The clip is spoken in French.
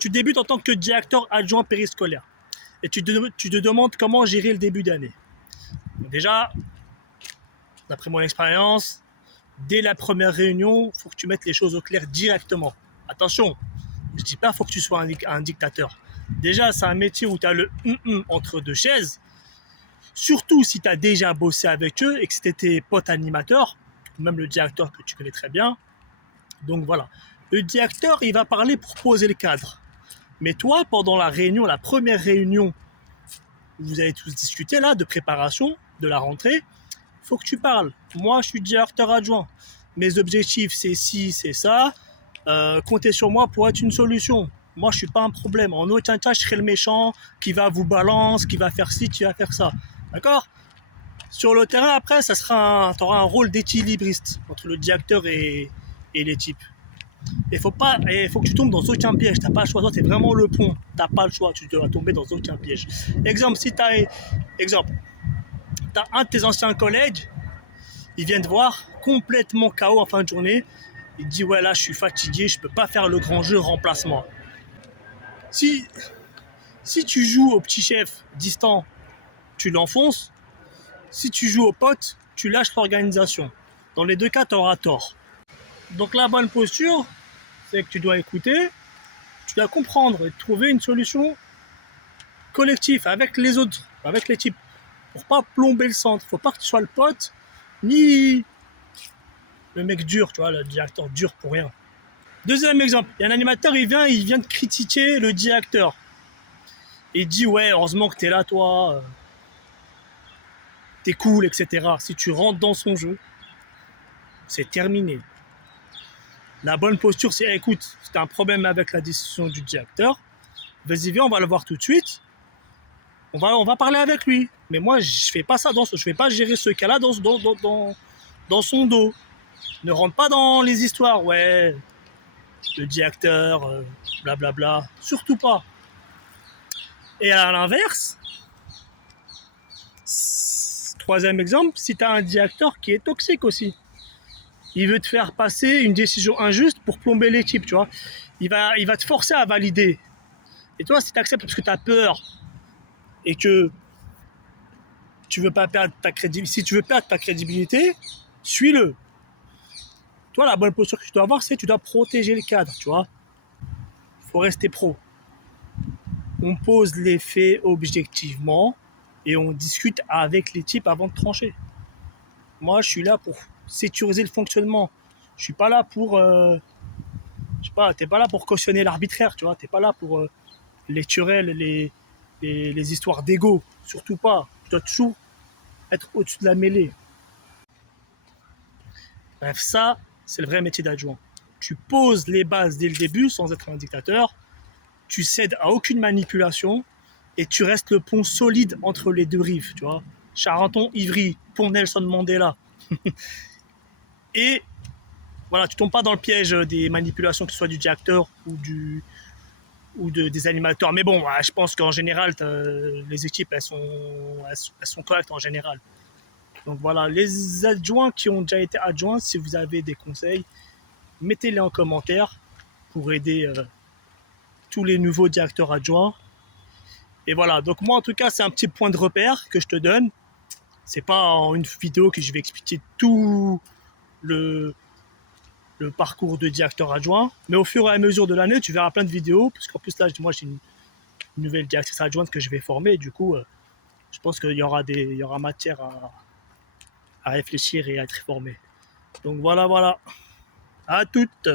Tu débutes en tant que directeur adjoint périscolaire et tu te demandes comment gérer le début d'année. Déjà, d'après mon expérience, dès la première réunion, il faut que tu mettes les choses au clair directement. Attention, je ne dis pas qu'il faut que tu sois un dictateur. Déjà, c'est un métier où tu as le entre deux chaises. Surtout si tu as déjà bossé avec eux et que c'était tes potes animateurs, même le directeur que tu connais très bien. Donc voilà, le directeur, il va parler pour poser le cadre. Mais toi, pendant la réunion, la première réunion, où vous allez tous discuter là de préparation de la rentrée, il faut que tu parles. Moi, je suis directeur adjoint. Mes objectifs, c'est ci, c'est ça. Comptez sur moi pour être une solution. Moi, je suis pas un problème. En aucun cas, je serai le méchant qui va vous balancer, qui va faire ci, qui va faire ça. D'accord ? Sur le terrain, après, tu auras un rôle d'équilibriste entre le directeur et les types. Il faut que tu tombes dans aucun piège. Tu n'as pas le choix. Toi, c'est vraiment le pont. Tu n'as pas le choix. Tu dois tomber dans aucun piège. Exemple, si tu as un de tes anciens collègues, il vient te voir complètement KO en fin de journée. Il te dit ouais, là, je suis fatigué, je peux pas faire le grand jeu, remplace-moi. Si tu joues au petit chef distant, tu l'enfonces. Si tu joues au pote, tu lâches l'organisation. Dans les deux cas, tu auras tort. Donc la bonne posture, c'est que tu dois écouter, tu dois comprendre et trouver une solution collective avec les autres, avec les types, pour pas plomber le centre. Faut pas que tu sois le pote, ni le mec dur, tu vois, le directeur dur pour rien. Deuxième exemple, il y a un animateur, il vient de critiquer le directeur. Il dit ouais, heureusement que t'es là, toi, t'es cool, etc. Si tu rentres dans son jeu, c'est terminé. La bonne posture, c'est écoute, si t'as un problème avec la décision du directeur, vas-y, viens, on va le voir tout de suite. On va parler avec lui. Mais moi, je fais pas ça, je vais pas gérer ce cas-là dans son dos. Ne rentre pas dans les histoires, ouais, le directeur, blablabla. Surtout pas. Et à l'inverse, troisième exemple, si tu as un directeur qui est toxique aussi, il veut te faire passer une décision injuste pour plomber l'équipe, tu vois. Il va te forcer à valider. Et toi, si tu acceptes parce que tu as peur et que tu veux pas perdre ta crédibilité, si tu veux perdre ta crédibilité, suis-le. Toi, la bonne posture que tu dois avoir, c'est que tu dois protéger le cadre, tu vois. Il faut rester pro. On pose les faits objectivement et on discute avec les types avant de trancher. Moi, je suis là pour sécuriser le fonctionnement. Je suis pas là pour... t'es pas là pour cautionner l'arbitraire, tu vois. T'es pas là pour les querelles, les histoires d'ego. Surtout pas. Tu dois toujours être au-dessus de la mêlée. Bref, ça, c'est le vrai métier d'adjoint. Tu poses les bases dès le début sans être un dictateur. Tu cèdes à aucune manipulation et tu restes le pont solide entre les deux rives, tu vois. Charenton-Ivry, pont Nelson Mandela. Et voilà, tu tombes pas dans le piège des manipulations, que ce soit du directeur ou des animateurs. Mais bon, je pense qu'en général, les équipes, elles sont correctes en général. Donc voilà, les adjoints qui ont déjà été adjoints, si vous avez des conseils, mettez-les en commentaire pour aider tous les nouveaux directeurs adjoints. Et voilà, donc moi en tout cas, c'est un petit point de repère que je te donne. C'est pas en une vidéo que je vais expliquer tout le parcours de directeur adjoint, mais au fur et à mesure de l'année, tu verras plein de vidéos, parce qu'en plus là, moi j'ai une nouvelle directrice adjointe que je vais former, et du coup, je pense qu'il y aura matière à réfléchir et à être formé. Donc voilà, à toutes.